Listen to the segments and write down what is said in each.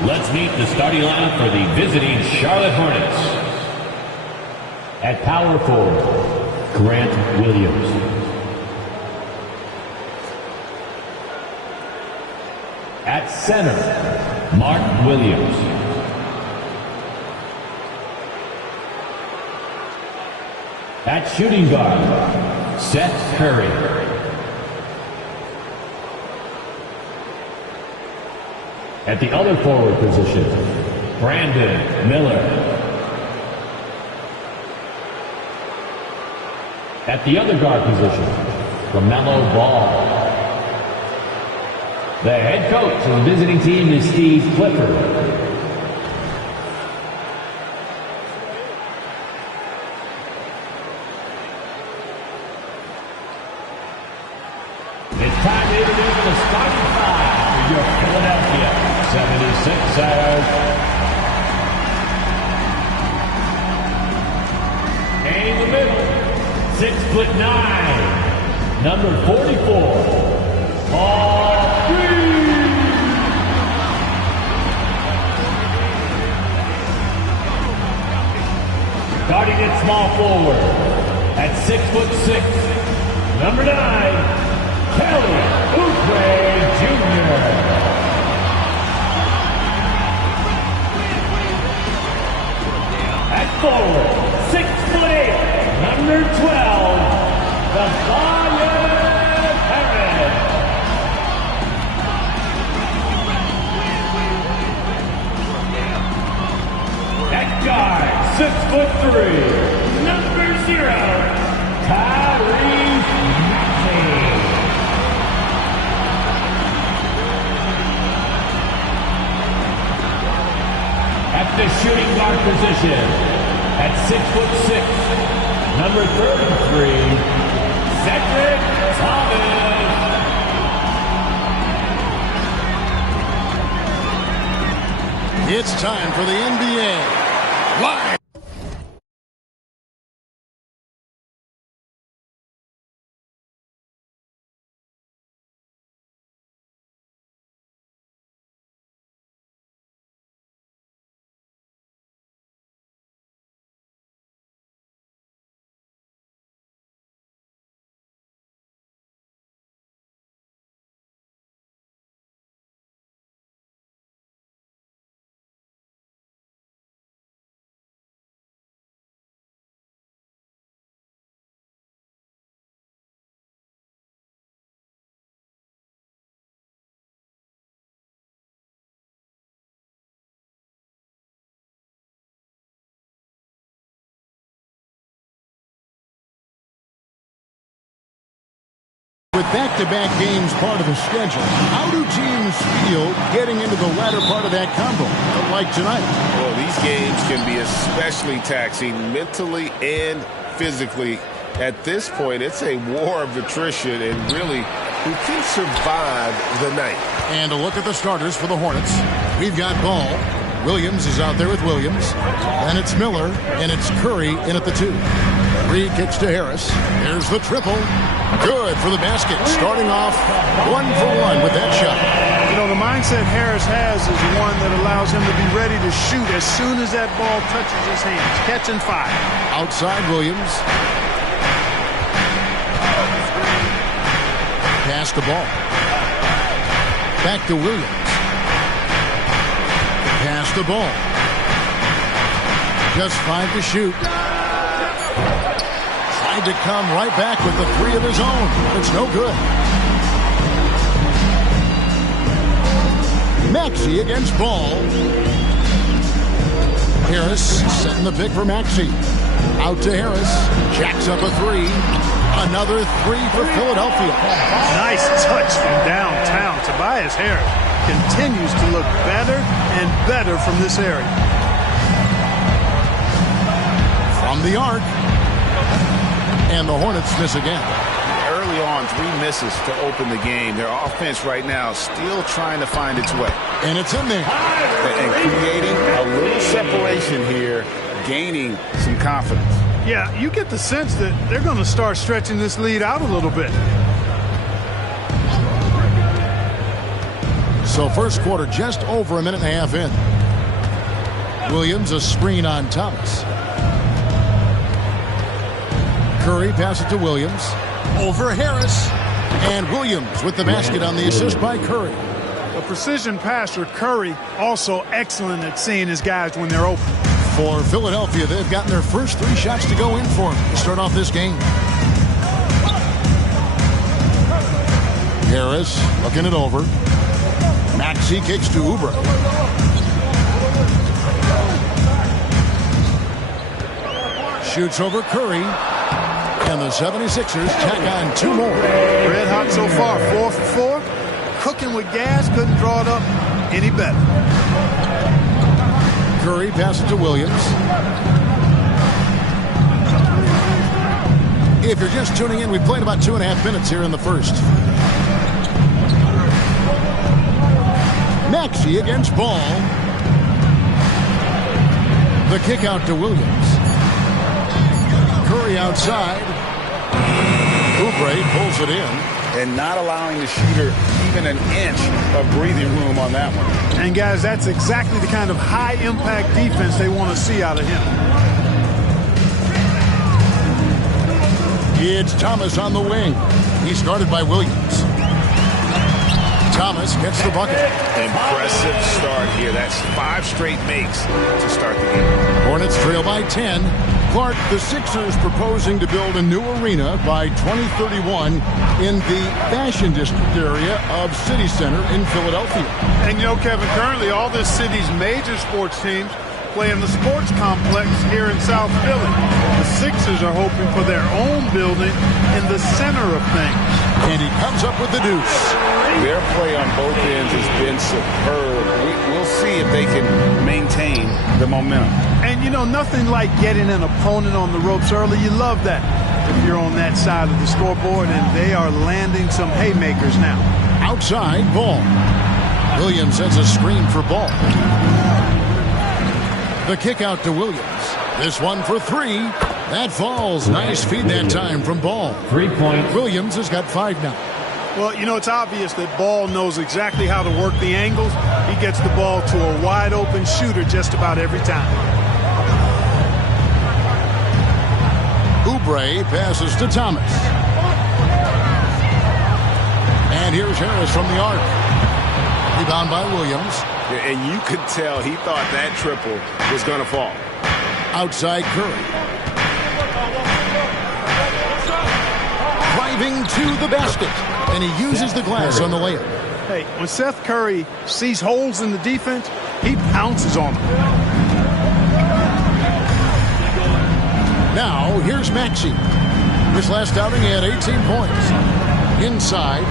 Let's meet the starting lineup for the visiting Charlotte Hornets. At power forward, Grant Williams. At center, Mark Williams. At shooting guard, Seth Curry. At the other forward position, Brandon Miller. At the other guard position, LaMelo Ball. The head coach of the visiting team is Steve Clifford. It's time to introduce the starting five for your Philadelphia 76ers. In the middle, 6'9", number 44, Paul Reed. Guarding at small forward, at 6'6", number 9, Kelly Oubre Jr. At forward, 6'8", number 12, Tobias Harris. At guard, 6'3", number 0, Tyrese Maxey. At the shooting guard position, at 6'6", number 33, Cedric Thomas. It's time for the NBA Live. With back-to-back games part of the schedule, how do teams feel getting into the latter part of that combo, like tonight? Well, these games can be especially taxing mentally and physically. At this point, it's a war of attrition, and really, who can survive the night? And a look at the starters for the Hornets. We've got Ball. Williams is out there with Williams. Then it's Miller, and it's Curry in at the 2. 3 kicks to Harris. There's the triple. Good for the basket. Starting off 1 for 1 with that shot. You know, the mindset Harris has is one that allows him to be ready to shoot as soon as that ball touches his hands. Catch and fire. Outside Williams. Pass the ball. Back to Williams. Pass the ball. Just 5 to shoot. Tried to come right back with the 3 of his own. It's no good. Maxey against Ball. Harris setting the pick for Maxey. Out to Harris. Jacks up a 3. Another 3 for Philadelphia. Nice touch from downtown. Tobias Harris continues to look better and better from this area. From the arc. And the Hornets miss again. Early on, 3 misses to open the game. Their offense right now still trying to find its way. And it's in there. And creating a little separation here, gaining some confidence. Yeah, you get the sense that they're going to start stretching this lead out a little bit. So first quarter just over a minute and a half in. Williams a screen on Thomas. Curry passes it to Williams. Over Harris. And Williams with the basket on the assist by Curry. A precision passer, Curry, also excellent at seeing his guys when they're open. For Philadelphia, they've gotten their first 3 shots to go in for them to start off this game. Harris looking it over. Maxey kicks to Oubre. Shoots over Curry. And the 76ers tack on 2 more. Red hot so far, 4 for 4. Cooking with gas, couldn't draw it up any better. Curry passes to Williams. If you're just tuning in, we played about 2.5 minutes here in the first. Maxey against Ball. The kick out to Williams. Curry outside. Oubre pulls it in. And not allowing the shooter even an inch of breathing room on that one. And guys, that's exactly the kind of high-impact defense they want to see out of him. It's Thomas on the wing. He's guarded by Williams. Thomas gets the bucket. Impressive start here. That's 5 straight makes to start the game. Hornets trail by 10. Clark, the Sixers proposing to build a new arena by 2031 in the Fashion District area of City Center in Philadelphia. And you know, Kevin, currently all this city's major sports teams play in the sports complex here in South Philly. The Sixers are hoping for their own building in the center of things. And he comes up with the deuce. Their play on both ends has been superb. We'll see if they can maintain the momentum. And, you know, nothing like getting an opponent on the ropes early. You love that if you're on that side of the scoreboard, and they are landing some haymakers now. Outside, Ball. Williams sends a screen for Ball. The kick out to Williams. This one for 3. That falls. Nice feed that time from Ball. 3 points. Williams has got 5 now. Well, you know, it's obvious that Ball knows exactly how to work the angles. He gets the ball to a wide-open shooter just about every time. Oubre passes to Thomas. And here's Harris from the arc. Rebound by Williams. And you could tell he thought that triple was going to fall. Outside Curry. Driving to the basket. And he uses the glass on the layup. Hey, when Seth Curry sees holes in the defense, he pounces on them. Now, here's Maxey. This last outing, he had 18 points. Inside.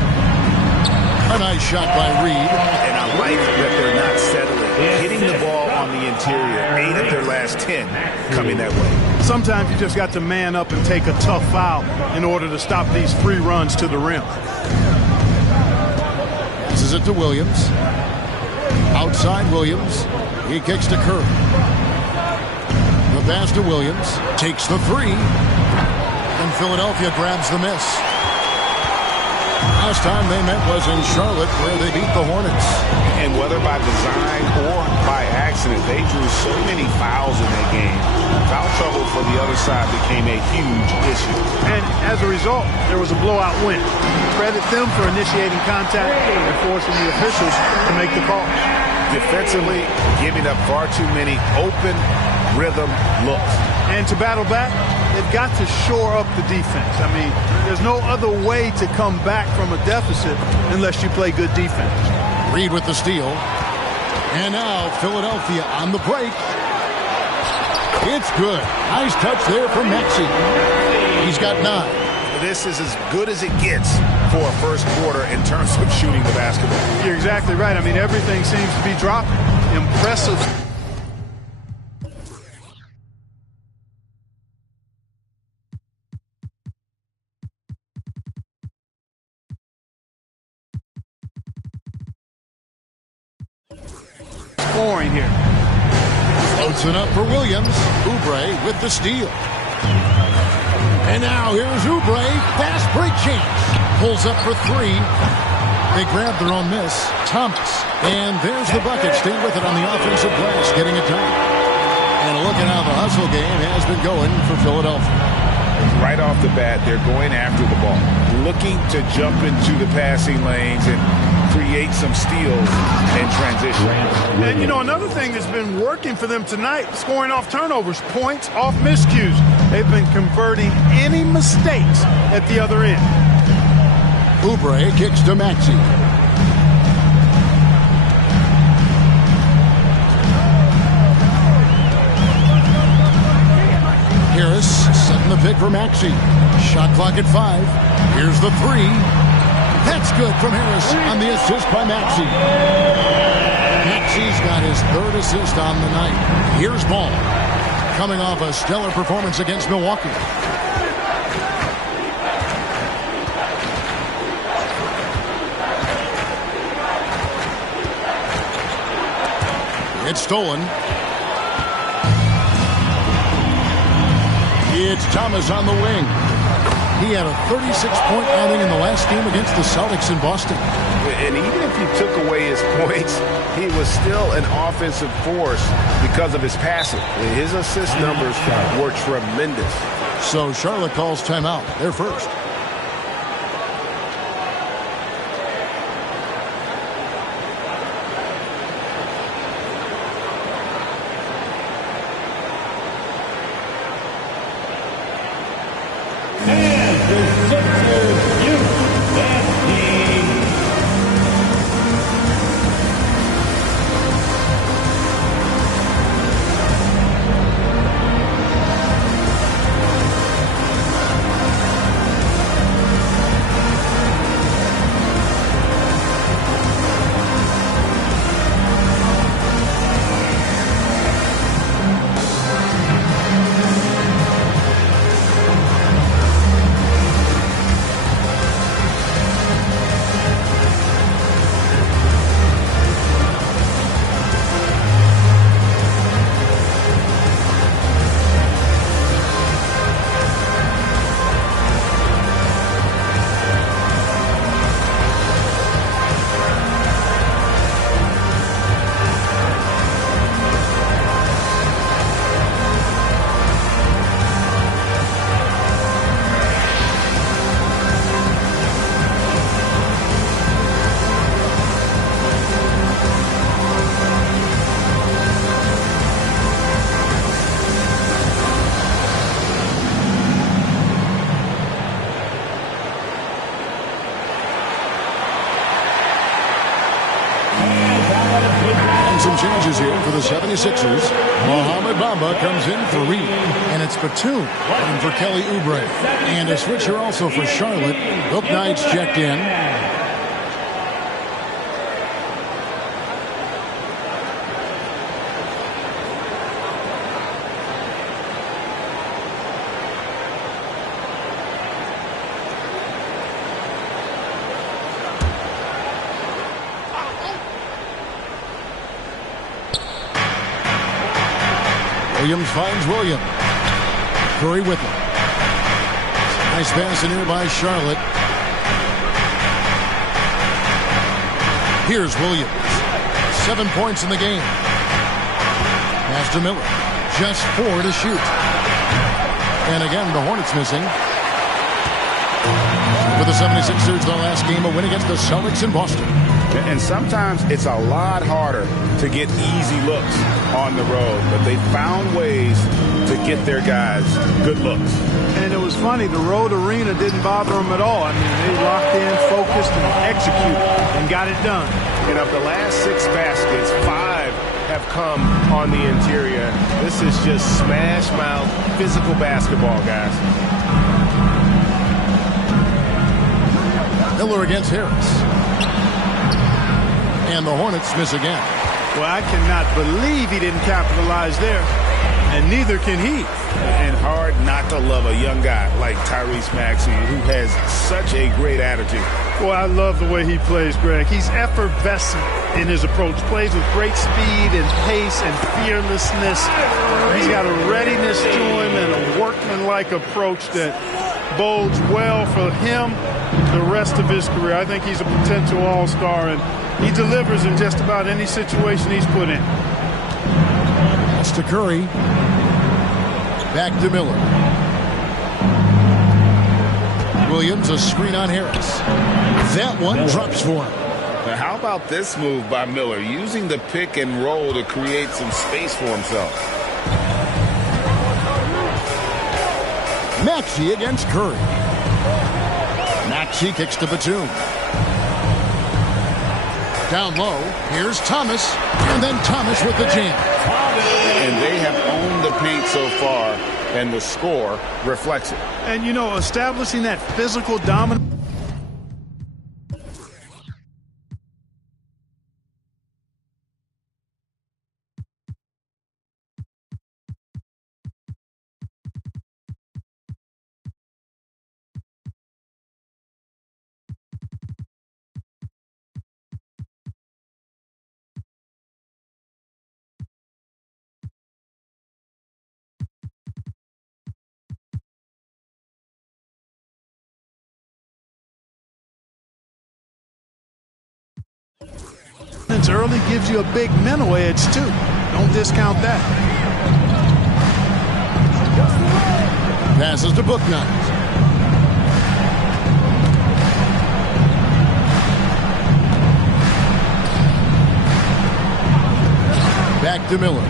A nice shot by Reed. And I like that they're not settling. Hitting the ball on the interior. 8 of their last 10 coming that way. Sometimes you just got to man up and take a tough foul in order to stop these free runs to the rim. Passes it to Williams. Outside Williams. He kicks to Curry. The pass to Williams. Takes the 3. And Philadelphia grabs the miss. Last time they met was in Charlotte, where they beat the Hornets. And whether by design or by accident, they drew so many fouls in that game. Foul trouble for the other side became a huge issue. And as a result, there was a blowout win. Credit them for initiating contact and forcing the officials to make the call. Defensively, giving up far too many open rhythm looks. And to battle back, they've got to shore up the defense. I mean, there's no other way to come back from a deficit unless you play good defense. Reed with the steal. And now Philadelphia on the break. It's good. Nice touch there from Maxey. He's got 9. This is as good as it gets for a first quarter in terms of shooting the basketball. You're exactly right. I mean, everything seems to be dropping. Impressive. Scoring here. Floats it up for Williams. Oubre with the steal. And now here's Oubre. Fast break chance. Pulls up for 3. They grab their own miss. Thomas. And there's the bucket. Staying with it on the offensive glass, getting it done. And look at how the hustle game has been going for Philadelphia. Right off the bat, they're going after the ball, looking to jump into the passing lanes and create some steals and transition. And, you know, another thing that's been working for them tonight, scoring off turnovers, points off miscues. They've been converting any mistakes at the other end. Oubre kicks to Maxey. Harris setting the pick for Maxey. Shot clock at 5. Here's the 3. That's good from Harris on the assist by Maxey. Maxey's got his 3rd assist on the night. Here's Ball, coming off a stellar performance against Milwaukee. It's stolen. It's Thomas on the wing. He had a 36-point outing in the last game against the Celtics in Boston. And even if you took away his points, he was still an offensive force because of his passing. His assist numbers were tremendous. So Charlotte calls timeout. They're first. Some changes here for the 76ers. Mohamed Bamba comes in for Reed. And it's Batum and for Kelly Oubre. And a switch here also for Charlotte. Book Knights checked in. Williams finds Williams. Curry with him. Nice pass in here by Charlotte. Here's Williams. 7 points in the game. Pass to Miller. Just 4 to shoot. And again, the Hornets missing. For the 76ers, the last game, a win against the Celtics in Boston. And sometimes it's a lot harder to get easy looks on the road, but they found ways to get their guys good looks. And it was funny, the road arena didn't bother them at all. I mean, they locked in, focused, and executed, and got it done. And of the last 6 baskets, 5 have come on the interior. This is just smash mouth physical basketball, guys. Miller against Harris. And the Hornets miss again. Well, I cannot believe he didn't capitalize there. And neither can he. And hard not to love a young guy like Tyrese Maxey, who has such a great attitude. Well, I love the way he plays, Greg. He's effervescent in his approach. Plays with great speed and pace and fearlessness. He's got a readiness to him and a workmanlike approach that bodes well for him the rest of his career. I think he's a potential all-star, and he delivers in just about any situation he's put in. That's to Curry. Back to Miller. Williams, a screen on Harris. That one drops for him. Now, how about this move by Miller, using the pick and roll to create some space for himself? Maxey against Curry. Maxey kicks to Batum. Down low, here's Thomas, and then Thomas with the jam. And they have owned the paint so far, and the score reflects it. And, you know, establishing that physical dominance. Early gives you a big mental edge, too. Don't discount that. Passes to Bouknight. Back to Miller.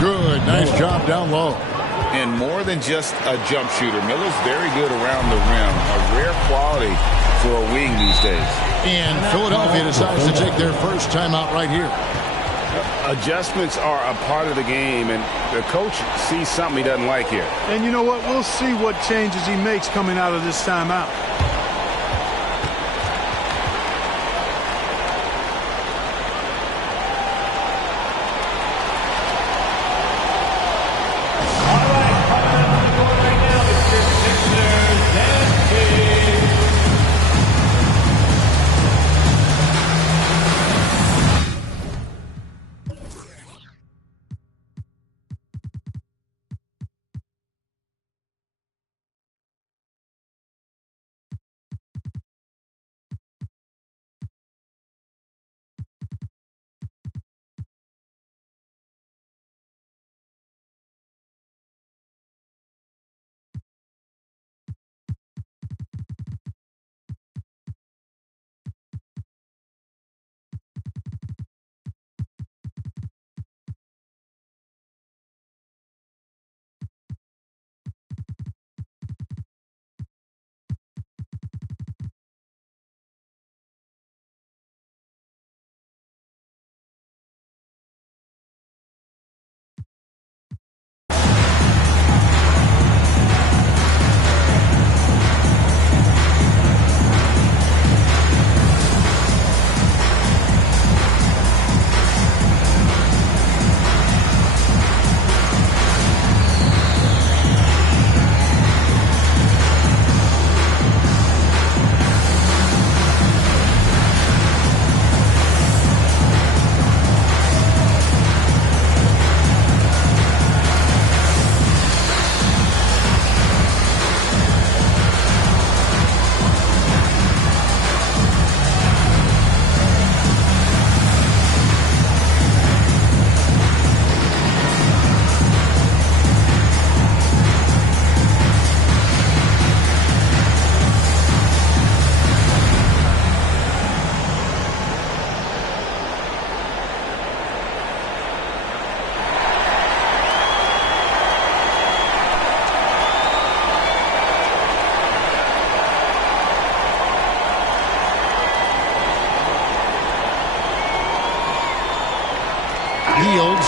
Good. Nice job down low. And more than just a jump shooter, Miller's very good around the rim. A rare quality for a wing these days. And Philadelphia decides to take their first timeout right here. Adjustments are a part of the game, and the coach sees something he doesn't like here. And you know what? We'll see what changes he makes coming out of this timeout.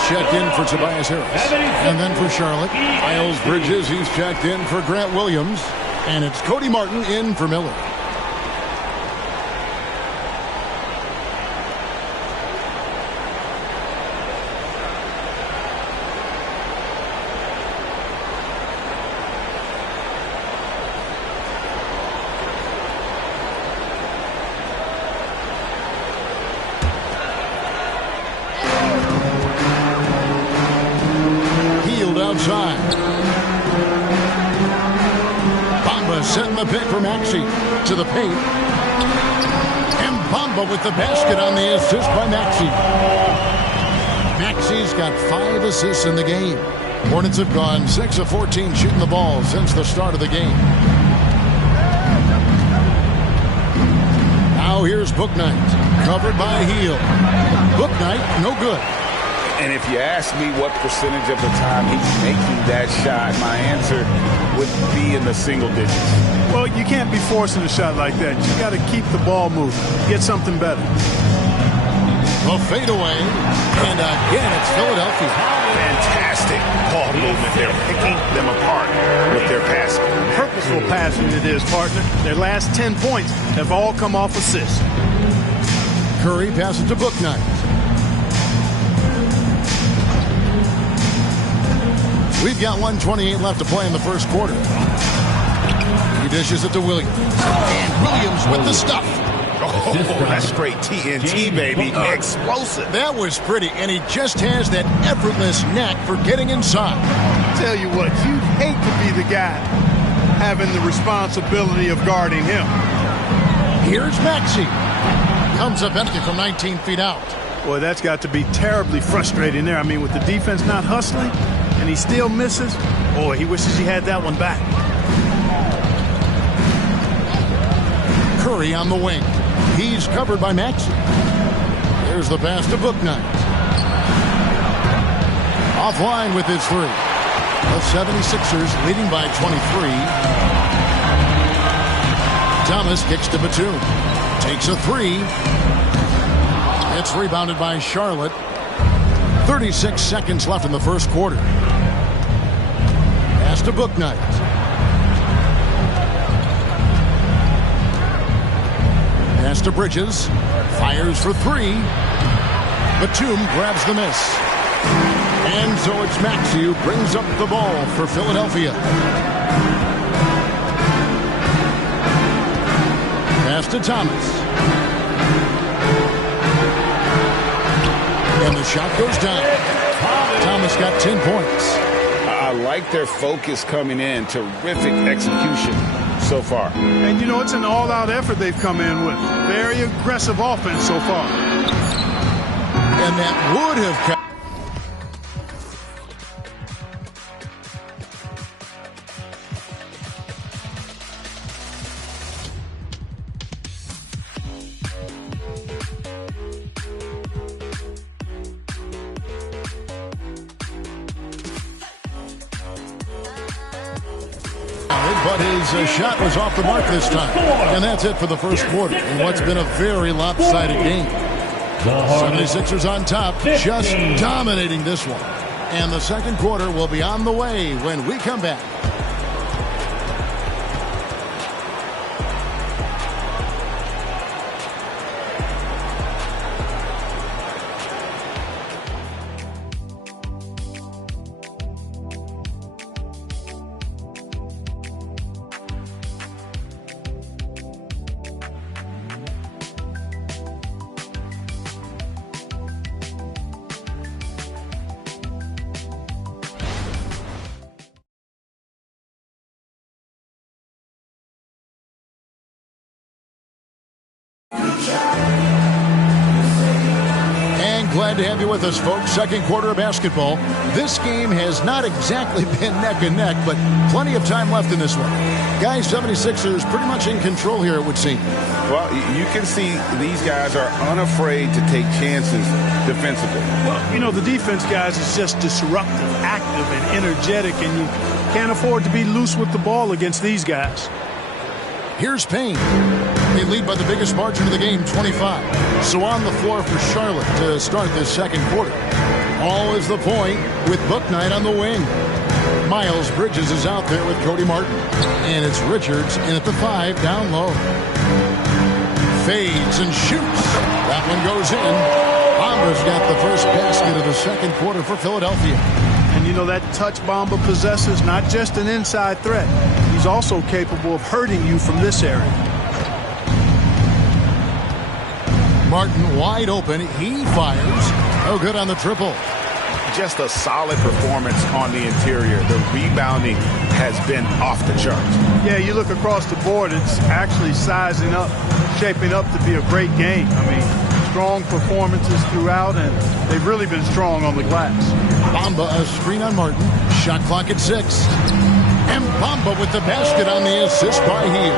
Checked in for Tobias Harris. And then for Charlotte, Miles Bridges, he's checked in for Grant Williams. And it's Cody Martin in for Miller. Outside. the pick for Maxey. To the paint. And Bamba with the basket on the assist by Maxey. Maxey's got 5 assists in the game. Hornets have gone 6 of 14 shooting the ball since the start of the game. Now here's Bouknight, covered by Heel. Bouknight, no good. And if you ask me what percentage of the time he's making that shot, my answer would be in the single digits. Well, you can't be forcing a shot like that. You got to keep the ball moving. Get something better. The fadeaway, and again it's Philadelphia. Fantastic ball movement. They're picking them apart with their passing. Purposeful passing it is, partner. Their last 10 points have all come off assists. Curry passes to Bouknight. We've got 1:28 left to play in the first quarter. He dishes it to Williams. And Williams with the stuff. Oh, that's straight TNT, baby. Explosive. That was pretty, and he just has that effortless knack for getting inside. Tell you what, you'd hate to be the guy having the responsibility of guarding him. Here's Maxey. Comes up empty from 19 feet out. Boy, that's got to be terribly frustrating there. I mean, with the defense not hustling, and he still misses. Boy, he wishes he had that one back. Curry on the wing. He's covered by Maxey. There's the pass to Bouknight. Offline with his 3. The 76ers leading by 23. Thomas kicks to Batum. Takes a 3. It's rebounded by Charlotte. 36 seconds left in the first quarter. Pass to Bouknight. Pass to Bridges. Fires for 3. Batum grabs the miss. And so it's Maxey who brings up the ball for Philadelphia. Pass to Thomas. And the shot goes down. Thomas got 10 points. I like their focus coming in. Terrific execution so far. And, you know, it's an all-out effort they've come in with. Very aggressive offense so far. And that would have come. But his shot was off the mark this time. And that's it for the first quarter in what's been a very lopsided game. 76ers on top, just dominating this one. And the second quarter will be on the way when we come back. Glad to have you with us, folks. Second quarter of basketball. This game has not exactly been neck and neck, but plenty of time left in this one. Guys, 76ers pretty much in control here, it would seem. Well, you can see these guys are unafraid to take chances defensively. Well, you know, the defense, guys, is just disruptive, active, and energetic, and you can't afford to be loose with the ball against these guys. Here's Payne. They lead by the biggest margin of the game, 25. So on the floor for Charlotte to start this second quarter. All is the point with Bouknight on the wing. Miles Bridges is out there with Cody Martin. And it's Richards in at the 5 down low. Fades and shoots. That one goes in. Bamba's got the first basket of the second quarter for Philadelphia. And you know that touch Bamba possesses not just an inside threat. He's also capable of hurting you from this area. Martin wide open. He fires. No good on the triple. just a solid performance on the interior. The rebounding has been off the charts. Yeah, you look across the board, it's actually sizing up, shaping up to be a great game. I mean, strong performances throughout, and they've really been strong on the glass. Bamba, a screen on Martin. Shot clock at 6. And Bamba with the basket on the assist by Hield.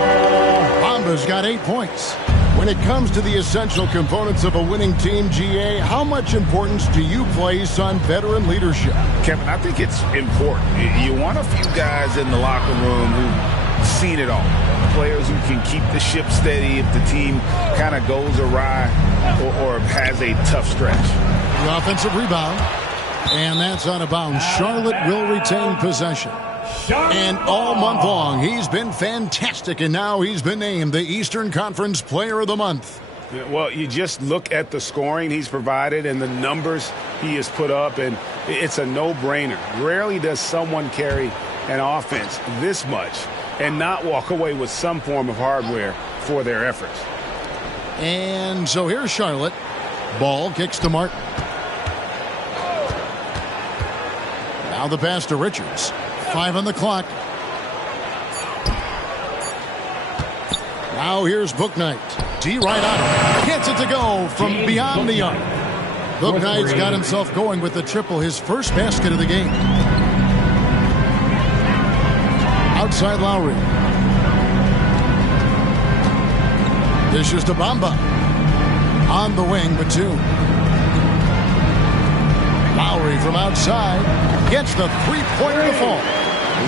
Bamba's got 8 points. When it comes to the essential components of a winning team, GA, how much importance do you place on veteran leadership? Kevin, I think it's important. You want a few guys in the locker room who've seen it all. Players who can keep the ship steady if the team kind of goes awry or has a tough stretch. The offensive rebound. And that's out of bounds. Charlotte will retain possession. And all month long, he's been fantastic, and now he's been named the Eastern Conference Player of the Month. Yeah, well, you just look at the scoring he's provided and the numbers he has put up, and it's a no-brainer. Rarely does someone carry an offense this much and not walk away with some form of hardware for their efforts. And so here's Charlotte. Ball kicks to Martin. Now the pass to Richards. 5 on the clock. Now here's Bouknight. D right on him. Gets it to go from beyond the arc. Bouknight's got himself going with the triple, his first basket of the game. Outside Lowry. Dishes to Bamba. On the wing, Batum. Lowry from outside. Gets the three-pointer to fall.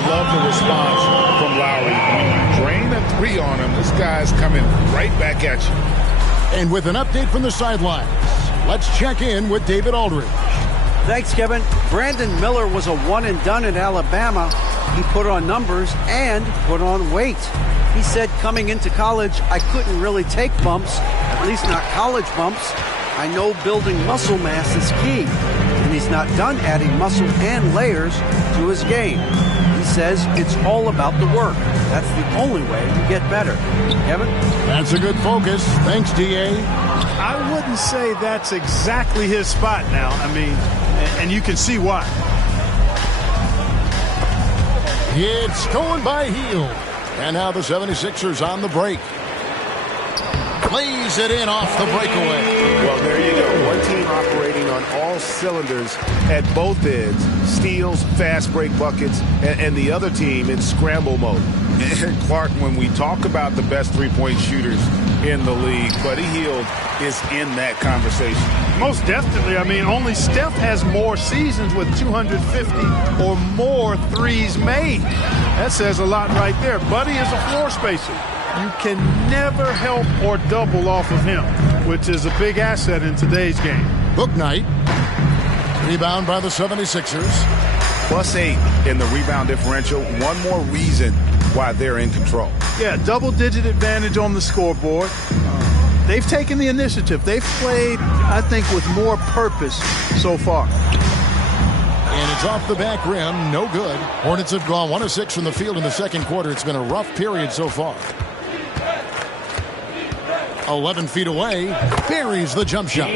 Love the response from Lowry. When you drain a three on him, this guy's coming right back at you. And with an update from the sidelines, let's check in with David Aldridge. Thanks, Kevin. Brandon Miller was a one-and-done at Alabama. He put on numbers and put on weight. He said coming into college, I couldn't really take bumps, at least not college bumps. I know building muscle mass is key, and he's not done adding muscle and layers to his game. He says it's all about the work. That's the only way to get better. Kevin? That's a good focus. Thanks, D.A. I wouldn't say that's exactly his spot now. I mean, and you can see why. It's stolen by Hield. And now the 76ers on the break. Plays it in off the breakaway. Well, there you go. One team operating on all cylinders at both ends. Steals, fast break buckets, and the other team in scramble mode. And Clark, when we talk about the best three-point shooters in the league, Buddy Hield is in that conversation. Most definitely. I mean, only Steph has more seasons with 250 or more threes made. That says a lot right there. Buddy is a floor spacer. You can never help or double off of him, which is a big asset in today's game. Bouknight. Rebound by the 76ers. +8 in the rebound differential. One more reason why they're in control. Yeah, double-digit advantage on the scoreboard. They've taken the initiative. They've played, I think, with more purpose so far. And it's off the back rim. No good. Hornets have gone 1 of 6 from the field in the second quarter. It's been a rough period so far. 11 feet away. Buries the jump shot.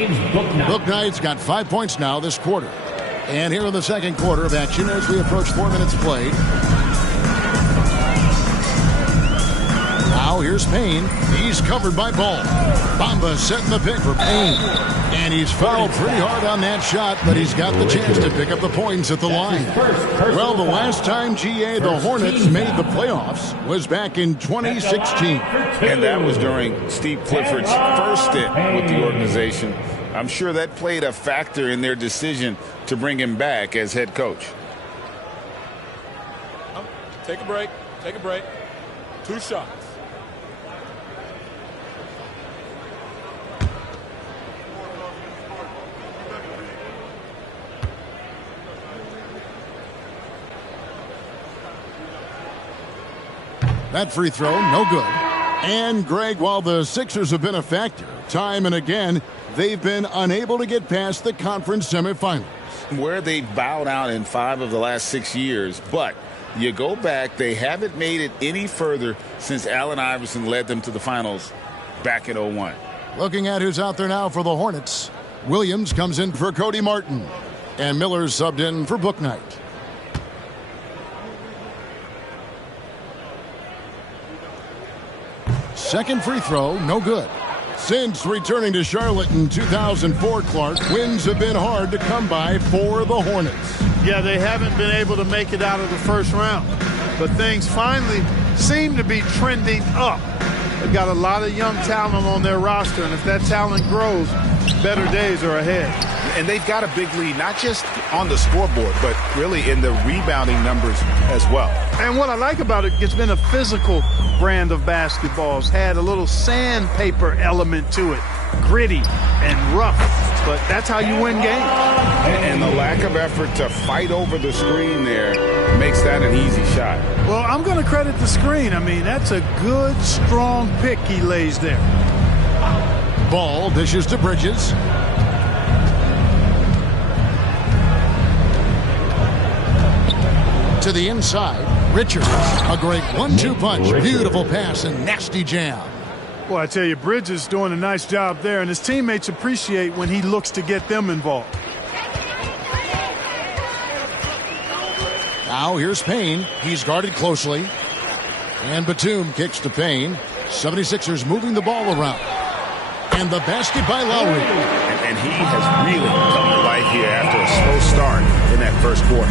Bouknight's got 5 points now this quarter. And here in the second quarter of action as we approach 4 minutes played. Now here's Payne. He's covered by Ball. Bamba setting the pick for Payne. And he's fouled pretty hard on that shot, but he's got the chance to pick up the points at the line. Well, the last time, GA, the Hornets made the playoffs was back in 2016. And that was during Steve Clifford's first stint with the organization. I'm sure that played a factor in their decision to bring him back as head coach. Take a break. Take a break. 2 shots. That free throw, no good. And, Greg, while the Sixers have been a factor, time and again, they've been unable to get past the conference semifinals. Where they bowed out in 5 of the last 6 years, but you go back, they haven't made it any further since Allen Iverson led them to the finals back in 01. Looking at who's out there now for the Hornets. Williams comes in for Cody Martin. And Miller's subbed in for Bouknight. Second free throw, no good. Since returning to Charlotte in 2004, Clark, wins have been hard to come by for the Hornets. Yeah, they haven't been able to make it out of the first round. But things finally seem to be trending up. They've got a lot of young talent on their roster, and if that talent grows, better days are ahead. And they've got a big lead, not just on the scoreboard, but really in the rebounding numbers as well. And what I like about it, it's been a physical brand of basketball. It's had a little sandpaper element to it, gritty and rough, but that's how you win games. And the lack of effort to fight over the screen there makes that an easy shot. Well, I'm going to credit the screen. I mean, that's a good, strong pick he lays there. Ball dishes to Bridges. To the inside, Richards. A great 1-2 punch. Beautiful pass and nasty jam. Well, I tell you, Bridges doing a nice job there, and his teammates appreciate when he looks to get them involved. Now here's Payne. He's guarded closely. And Batum kicks to Payne. 76ers moving the ball around. And the basket by Lowry. And he has really come to life here after a slow start in that first quarter.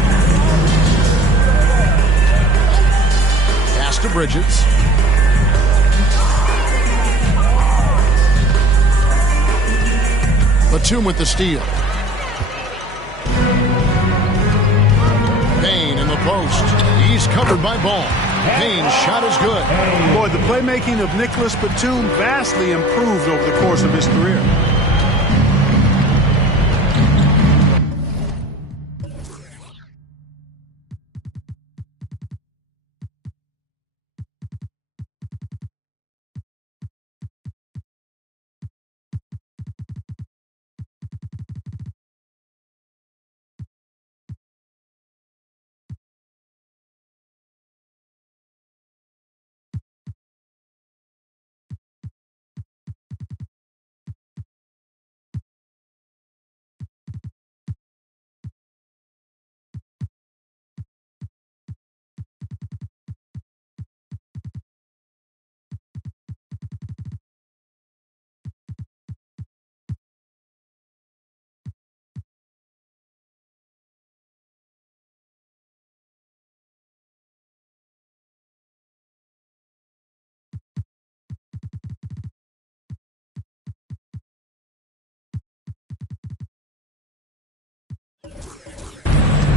Pass to Bridges. Batum with the steal. Payne in the post. He's covered by Ball. Payne's shot is good. Boy, the playmaking of Nicholas Batum vastly improved over the course of his career.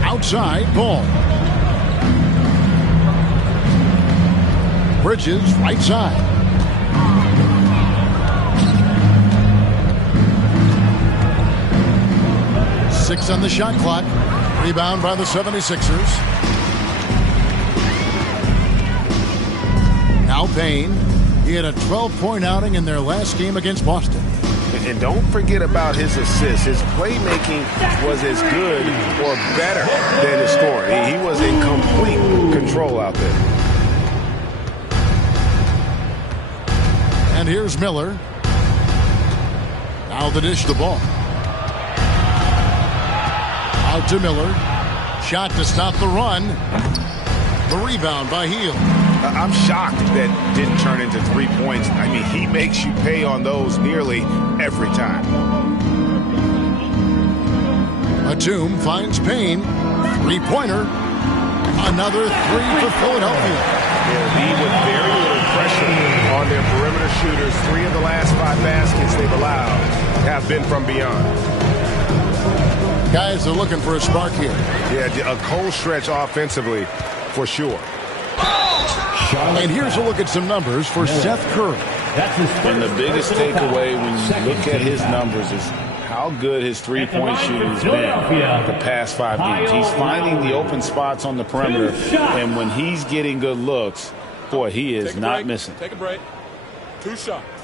Outside, Ball. Bridges, right side. Six on the shot clock. Rebound by the 76ers. Now Payne. He had a 12-point outing in their last game against Boston. And don't forget about his assists. His playmaking was as good or better than his scoring. He was in complete control out there. And here's Miller. Now the dish the ball. Out to Miller. Shot to stop the run. The rebound by Hield. I'm shocked that didn't turn into 3 points. I mean, he makes you pay on those nearly every time. Batum finds Payne. Three-pointer. Another three for Philadelphia. They'll be with very little pressure on their perimeter shooters. 3 of the last 5 baskets they've allowed have been from beyond. Guys are looking for a spark here. Yeah, a cold stretch offensively for sure. And here's a look at some numbers for Seth Curry. And the biggest takeaway when you look at his numbers is how good his three-point shooting has been the past 5 games. He's finding the open spots on the perimeter, and when he's getting good looks, boy, he is not missing. Take a break. 2 shots.